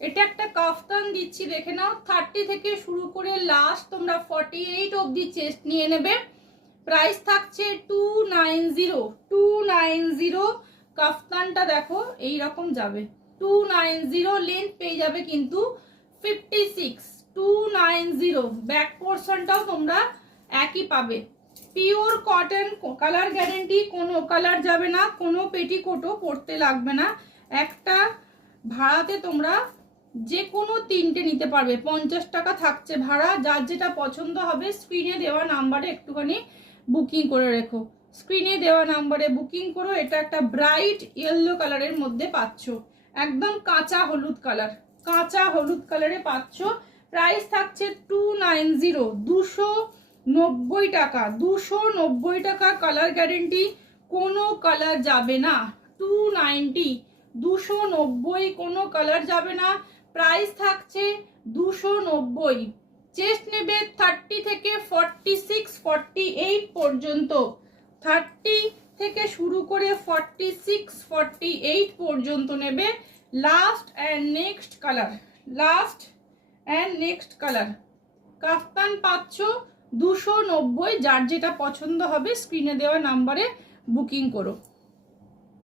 এটা একটা কাফতান দিচ্ছি, দেখে নাও। 30 থেকে শুরু করে লাস্ট তোমরা 48 অবধি চেস্ট নিয়ে নেবে। প্রাইস থাকছে 290। 290 কাফতানটা দেখো এইরকম যাবে, 290। লেন্থ পেয়ে যাবে কিন্তু 56। 290। ব্যাক পোর্শনটাও তোমরা একই পাবে। পিওর কটন, কালার গ্যারেন্টি, কোনো কালার যাবে না, কোনো পেটিকোটও পরতে লাগবে না। একটা ভাড়াতে তোমরা যে কোনো 3টে নিতে পারবে। 50 টাকা থাকছে ভাড়া। যার যেটা পছন্দ হবে স্ক্রিনে দেওয়া নাম্বারে একটুখানি বুকিং করে রেখো, স্ক্রিনে দেওয়া নাম্বারে বুকিং করো। এটা একটা ব্রাইট ইয়েলো কালারের মধ্যে পাচ্ছ, একদম কাঁচা হলুদ কালার, কাঁচা হলুদ কালারে পাচ্ছ। প্রাইস থাকছে 290, 290 টাকা। 290 টাকা, কালার গ্যারেন্টি, কোনো কালার যাবে না। 290, 290, কোনো কালার যাবে না। প্রাইস থাকছে 290। চেস্ট নেবে 30 থেকে 46, 48 পর্যন্ত। 30 থেকে শুরু করে 46, 48 পর্যন্ত নেবে। Last and next colour, last and next colour. Kaftan পাচ্ছ 290। যার যেটা পছন্দ হবে স্ক্রিনে দেওয়া নাম্বারে বুকিং করো।